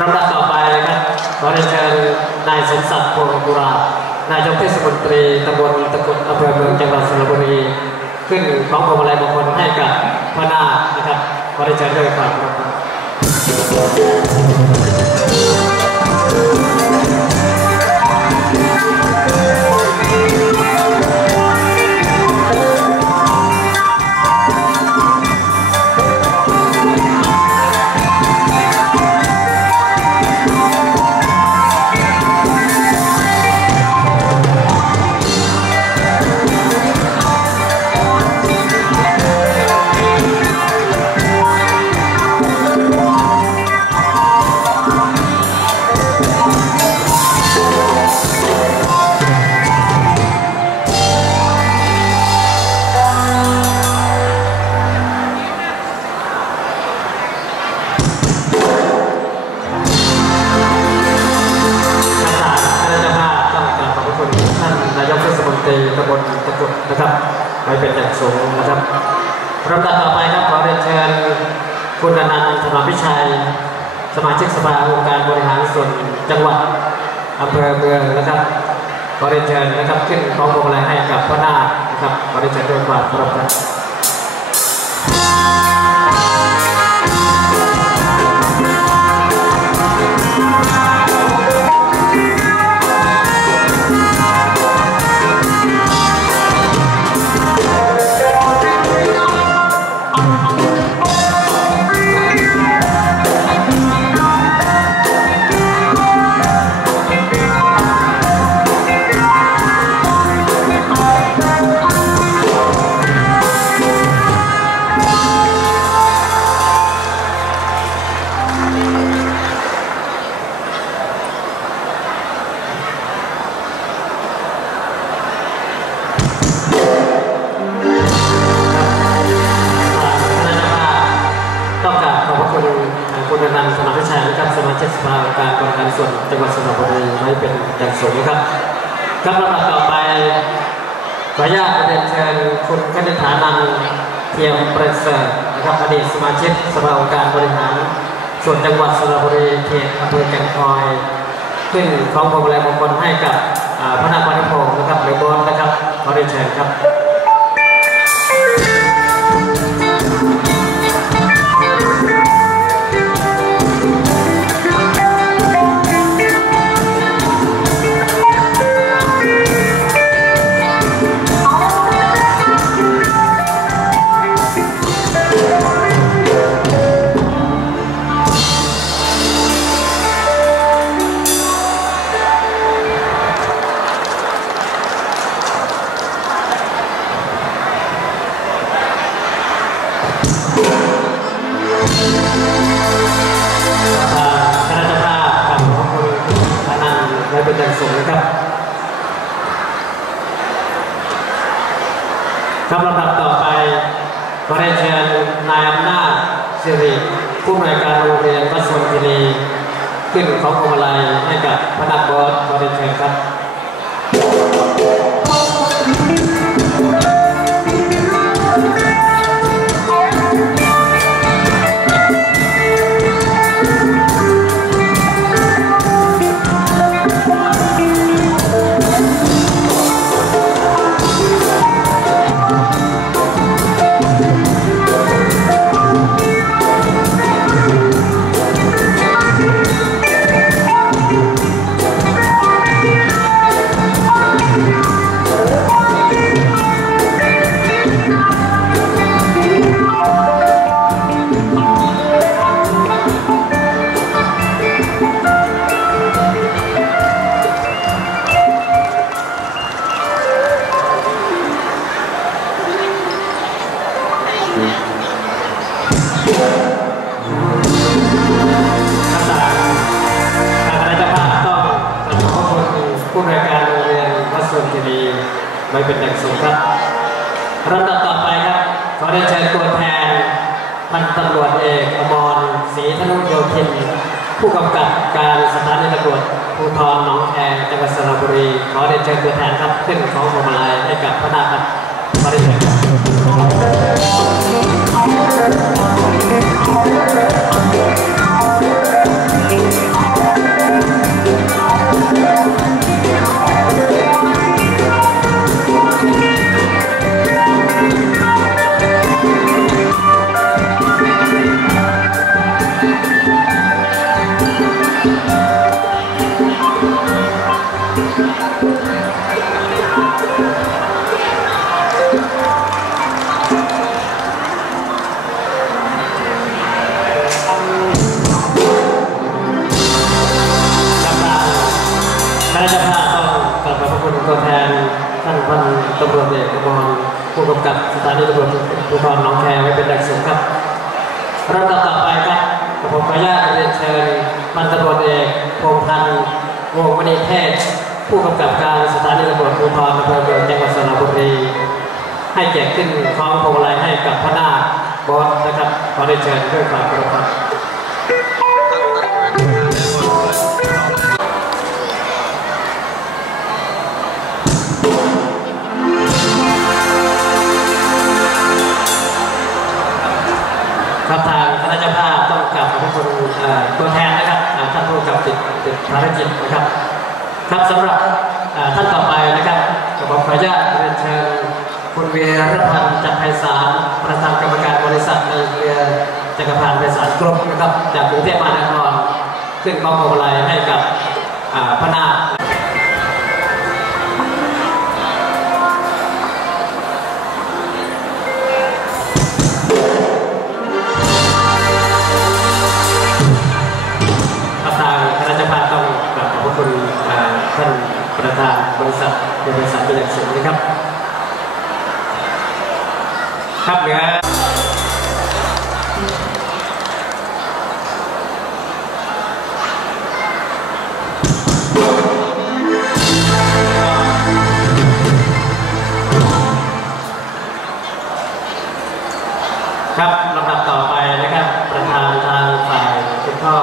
ลำดับต่อไปนะครับขอเรียนเชิญนายสมศักดิ์พวงบุรา นายกเทศมนตรีตำบลตะกุดอำเภอเมืองจังหวัดสระบุรี ขึ้นของพวงมาลัยมงคลให้กับพระนาคนะครับขอเรียนเชิญด้วยความเคารพครับ ครับลำดับต่อไปขออนุญาตเรียนเชิญคุณคณิฐานันเทียมประเสริฐนะครับอดีตสมาชิกสภาองค์การบริหาร ส่วนจังหวัดสระบุรีเขตอำเภอแก่งคอย ขึ้นของพวงมาลัยมงคลให้กับพระนางวันพงศ์นะครับหรือบอลนะครับขอเรียนเชิญครับ คณะเจ้าภาพกับขอบคุณพระนันไว้เป็นอย่างสูงนะครับครับลำดับต่อไปขอเรียนเชิญนายอำนาจสิริผู้อำนวยการโรงเรียนวัดสวนพินีขึ้นของพวงมลัยให้กับพนักบอสขอเรียนเชิญครับ เชิญตัวแทนครับขึ้นของพวงมาลัยให้กับพระนาคครับมาได้เลยครับ กับสถานีตำรวจภูธรหนองแคไว้เป็นอย่งสูงครับลำดับต่อไปครับกับผมขออนุญาตเรียนเชิญพันตำรวจเอกพงพันธ์วงมณีเทศ ผู้กำกับการสถานีตำรวจภูธรอำเภอเมืองจังหวัดสระบุรีให้เกียรติขึ้นคล้องพวงมาลัยให้กับพระนาคบอสนะครับขอได้เชิญด้วยความเคารพครับ ครับทางคณะเจ้าภาพต้องกราบขอบพระคุณตัวแทนนะครับท่านผู้กำกับติดติดภารกิจนะครับ ครับสำหรับท่านต่อไปนะครับกับผมขออนุญาตเรียนเชิญคุณเวียรพันธ์จักไพศาลประธานกรรมการบริษัทในเวียจักรพันธ์ไพศาลกรุ๊ปนะครับจากกรุงเทพมหานครขึ้นมอบพวงมาลัยให้กับพระนาค สูงนะครับครับเหลือครับลำดับต่อไปนะครับ ประธานทางฝ่ายคุณพ่อ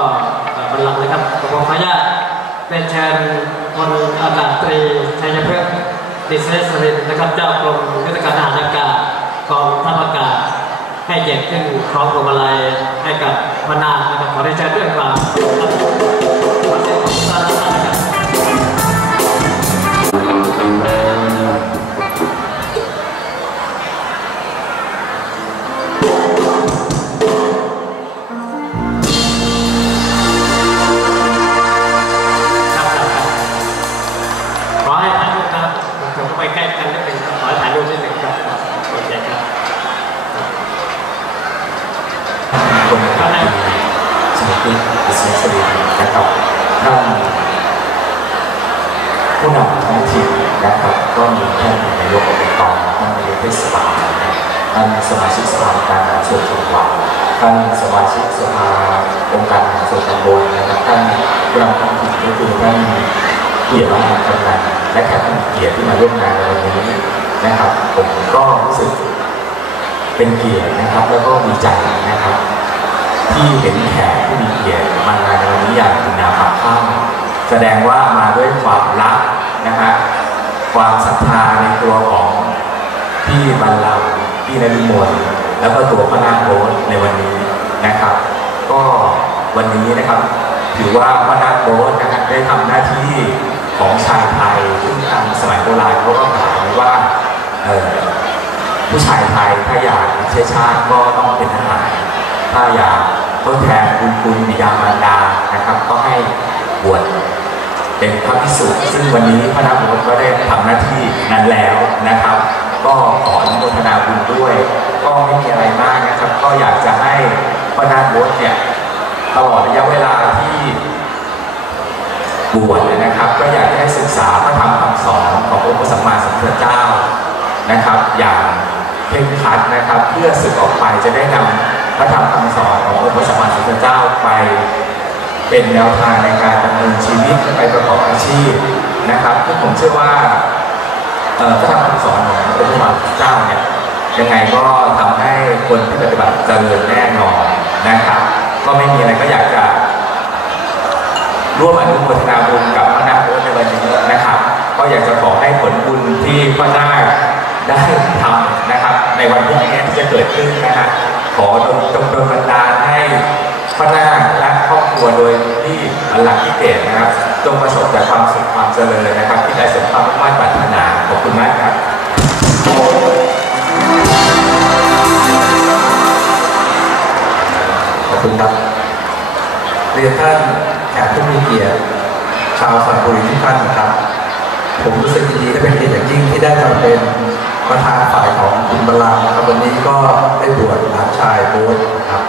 บัลลังนะครับผมขออนุญาตเป็นเชิญพลอากาศตรีชัยพฤกษ ดิษเสรินนะครับเจ้ากรมยุทธการทหารอากาศกองทัพอากาศ ให้เกียรติขึ้นคล้องพวงมาลัยให้กับพระนานนะครับขอได้เชิญด้วยความเรพครับขอเสียงปรบมือต้อนรับท่านนะครับครับ ท่านผู้นำท้องถิ่นนะครับก็มีท่านนายกอบตท่านนายกเทศบาลท่านสมาชิกสภาการส่วนจังหวัดท่านสมาชิกสภาองค์การบริหารส่วนตำบลนะครับท่านผู้นำท้องถิ่นก็คือท่านเกียรติมหากำนันและแขกผู้เกียรติที่มาร่วมงานในวันนี้นะครับผมก็รู้สึกเป็นเกียรตินะครับ แล้วก็ดีใจนะครับ ที่เห็นแขกผู้มีเกียรติมา งานในวันนี้อยางคุณนาภาข้ามแสดงว่ามาด้วยความรักนะฮะความศรัทธาในตัวของพี่บรรลังพี่นฤมลแล้วก็ตัวพระนาโบสในวันนี้นะครับ ก็วันนี้นะครับถือว่าพระนาโบสนะครับได้ทำหน้าที่ของชายไทยซึ่งทางสมัยโบราณเขาก็กล่าวว้ว่าผู้ชายไทยถ้าอยากเชื้อชาติก็ต้องเป็นทหารถ้าอยากทดแทนคุณคุณบิดามารดานะครับ ก็ให้บวช เป็นพระภิกษุซึ่งวันนี้พระนาคตก็ได้ทำหน้าที่นั้นแล้วนะครับ ก็ขออนุโมทนาบุญด้วย ก็ไม่มีอะไรมากนะครับ ก็อยากจะให้พระนาคตเนี่ยตลอดระยะเวลาที่บวชนะครับ ก็อยากให้ศึกษาพระธรรมคำสอนขององค์พระสัมมาสัมพุทธเจ้านะครับ อย่างเคร่งครัดนะครับ เพื่อสึกออกไปจะได้นำพระธรรมคำสอนขององค์พระสัมมาสัมพุทธเจ้าไป เป็นแนวทางในการดำเนินชีวิตไปประกอบอาชีพนะครับซึ่งผมเชื่อว่าเอ่อพระธรรมคำสอนขององค์พระสัมาสัมพุทธเจ้าเนี่ยยังไงก็ทำให้คนที่ปฏิบัติเจริญแน่นอนนะครับ ก็ไม่มีอะไรก็อยากจะร่วมอนุโมทนาบุญกับพระนาคในวันนี้นะครับ ก็อยากจะขอให้ผลบุญที่พระนาคได้ทำนะครับ ในวันพรุ่งนี้ที่จะเกิดขึ้นนะฮะ ขอจงโดนบันดาลให้พระนาคและครอบครัวโดยที่หลักที่เกตนะครับจงประสบแต่ความสุขความเจริญนะครับที่ได้สมความมุ่งมั่นปรารถนาขอบคุณมากครับขอบคุณครับเรียนท่านแขกผู้มีเกียรติชาวสระบุรีทุกท่านนะครับ ผมรู้สึกดีและเป็นเกียรติอย่างยิ่งที่ได้มาเป็น ประธานฝ่ายของคุณบาลังก์นะครับวันนี้ก็ได้บวชหลานชายโบ๊ทครับ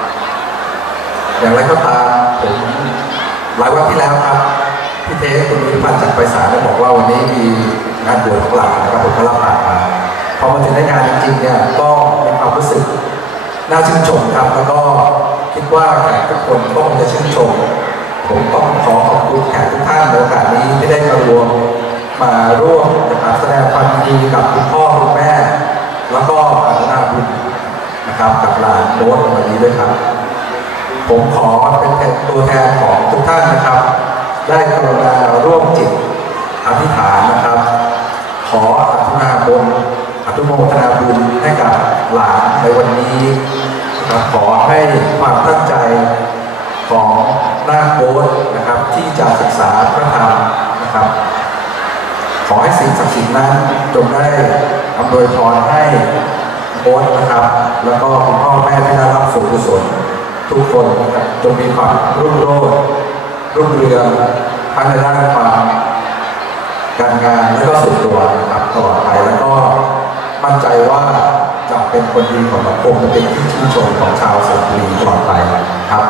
อย่างไรก็ตามผมหลายวันที่แล้วครับพี่เทสคุณวิพันธ์จากไปสารได้บอกว่าวันนี้มีงานบวชของหลานนะครับผมก็รับปากมาพอมาถึงในงานจริงๆเนี่ยก็มีความรู้สึกน่าชื่นชมครับแล้วก็คิดว่าแขกทุกคนก็คงจะชื่นชม ผมต้องขอขอบคุณแขกทุกท่านในโอกาสนี้ที่ได้มารวมมาร่วมนะครับแสดงความยินดีกับคุณพ่อคุณแม่ แล้วก็อนุนาบุญนะครับกับหลานโบ๊ทในวันนี้ด้วยครับ ผมขอเป็นตัวแทนของทุกท่านนะครับ ได้กรุณาร่วมจิตอธิษฐานนะครับ ขออนุนาบุญอนุโมทนาบุญให้กับหลานในวันนี้นะครับขอให้ความตั้งใจของนาคโบ๊ทนะครับที่จะศึกษาพระธรรมนะครับ ขอให้สิ่งศักดิ์สิทธิ์นั้นจงได้ อำนวยพรให้โบ๊ทนะครับ แล้วก็คุณพ่อแม่ที่ได้รับส่วนกุศลทุกคนนะครับจงมีความรุ่งโรจน์รุ่งเรืองทั้งในด้านความการงานและก็ส่วนตัวนะครับตลอดไปแล้วก็มั่นใจว่าจะเป็นคนดีของสังคมและเป็นที่ชื่นชมของชาวสระบุรีตลอดไปครับ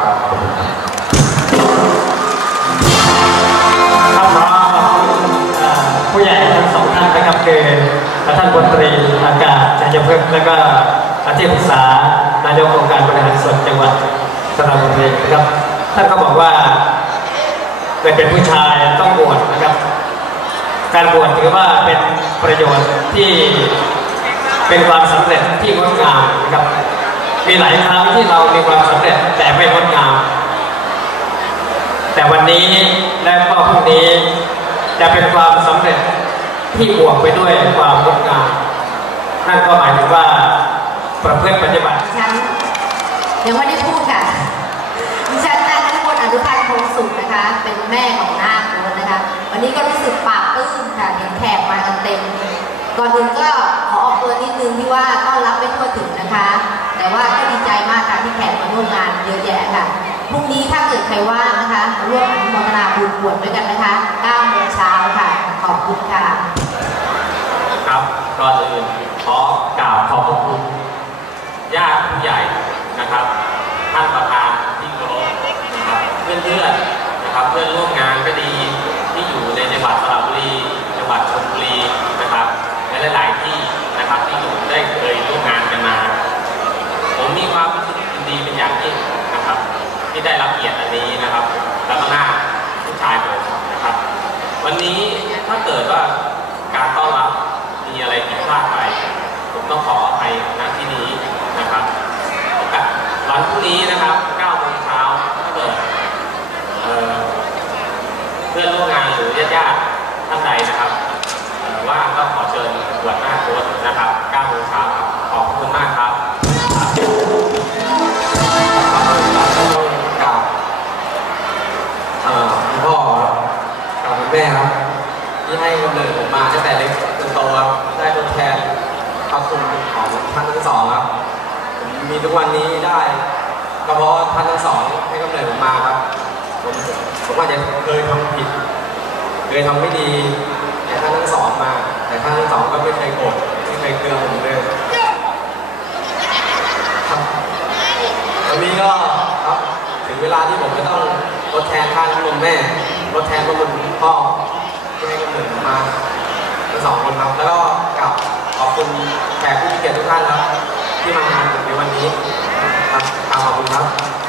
คือท่านพลตรีอากาศชัยพฤกษ์และก็ที่ปรึกษานายกองค์การบริหารส่วนจังหวัดสระบุรีนะครับ ท่านก็บอกว่าเกิดเป็นผู้ชายต้องบวชนะครับ การบวชถือว่าเป็นประโยชน์ที่เป็นความสำเร็จที่งดงามนะครับ มีหลายครั้งที่เรามีความสำเร็จแต่ไม่งดงาม แต่วันนี้และก็พรุ่งนี้จะเป็นความสำเร็จ ที่บวกไปด้วยความงดงามนั่นก็หมายถึงว่าประพฤติปฏิบัติดิฉันยังไม่ได้พูดค่ะดิฉันนางนฤมลอนุพันธ์คงสุขนะคะ เป็นแม่ของนาคโนนะคะ วันนี้ก็รู้สึกปาบปลื้มค่ะเห็นแขกมากันเต็มก่อนอื่นก็ขอออกตัวนิดนึงที่ว่าต้อนรับไม่ทั่วถึงนะคะ แต่ว่าก็ดีใจมากค่ะที่แขกมาร่วมงานเยอะแยะค่ะพรุ่งนี้ถ้าเกิดใครว่างนะคะร่วมอนุโมทนาบุญบวชด้วยกันนะคะ9โมงเช้าค่ะ คุณค่ะ ครับก่อนอื่นขอกล่าวขอบพระคุณญาติผู้ใหญ่นะครับ ท่านประธานที่เคารพนะครับเพื่อนๆนะครับเพื่อนร่วมงานก็ดีที่อยู่ในจังหวัดสระบุรีจังหวัดชลบุรีนะครับและหลาย ๆ ที่นะครับที่ผมได้เคยร่วมงานกันมา ผมมีความรู้สึกดีเป็นอย่างยิ่งนะครับ ที่ได้รับเกียรติอันนี้นะครับ แล้วก็หน้าผู้ชายผมนะครับ วันนี้ถ้าเกิดว่าการต้อนรับมีอะไรผิดพลาดไป ผม ต้องขออภัยณที่นี้นะครับโอกาสวันพรุ่งนี้นะครับานทั้งสองให้กำเนิดผมมาครับ ผมผมอาจจะเคยทำผิด เคยทำไม่ดี แต่ท่านทั้งสองมา แต่ท่านทั้งสองก็ไม่เคยโกรธไม่เคยเกลียดผมเลยครับวันนี้ก็ครับถึงเวลาที่ผมจะต้องทดแทนท่านคุณแม่ทดแทนคุณพ่อที่ให้กำเนิดผมาสองคนครับแล้วก็กลับขอบคุณแขกผู้เกียรติทุกท่านครับที่มางานในวันนี้ครับขอบคุณครับ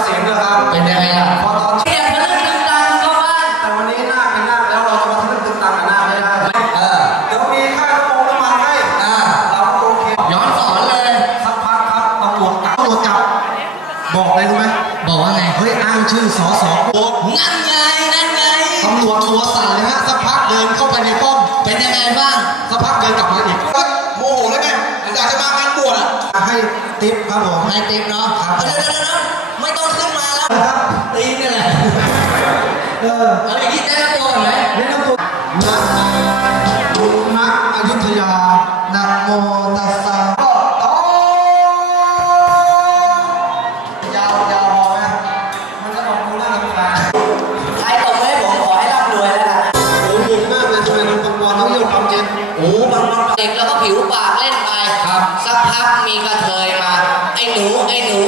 大家好，欢迎大家。 ด็กแล้วก็ผิวปากเล่นไปครับสักพักมีกระเทยมา ไอ้หนูไอ้หนู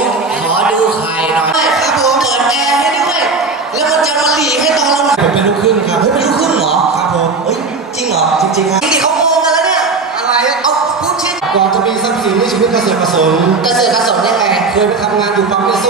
ขอดูไข่หน่อยไม่ครับผมเปิดแอร์ให้ด้วย แล้วมันจะมาหลีให้ตอนเราผมเป็นลูกครึ่งครับเฮ้ยเป็นลูกครึ่งเหรอครับผมเฮ้ยจริงเหรอจริงๆครับจริงเขาโกงกันแล้วเนี่ยอะไรเอาพูดชิ้นก่อนจะมีสัมผัสินในชีวิตเกษตรผสมเกษตรผสมยังไงเคยไปทำงานอยู่ปั๊มมิโซ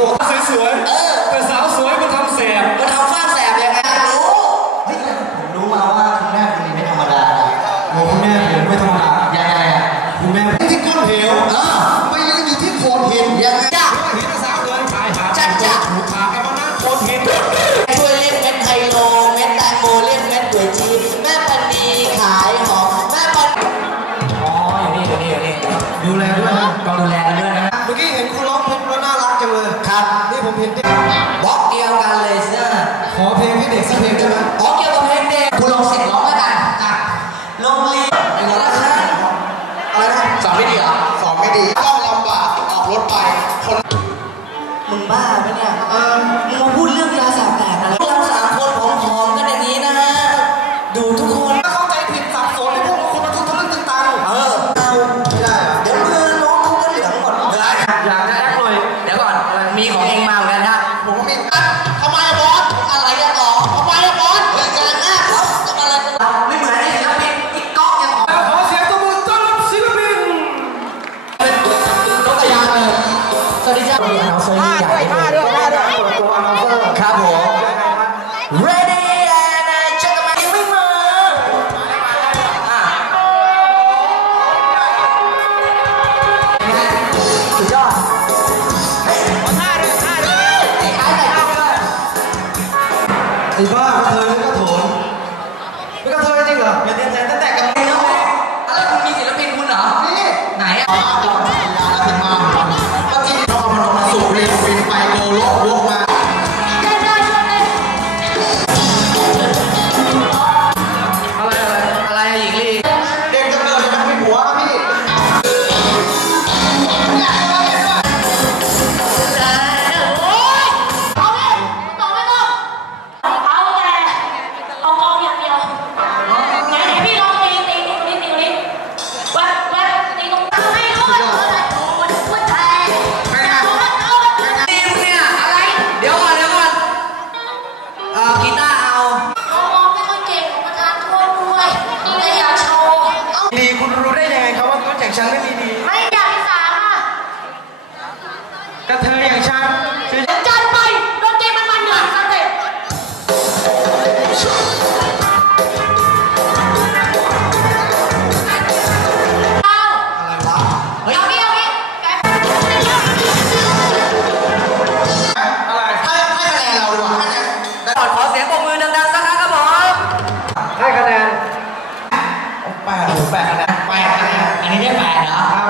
아.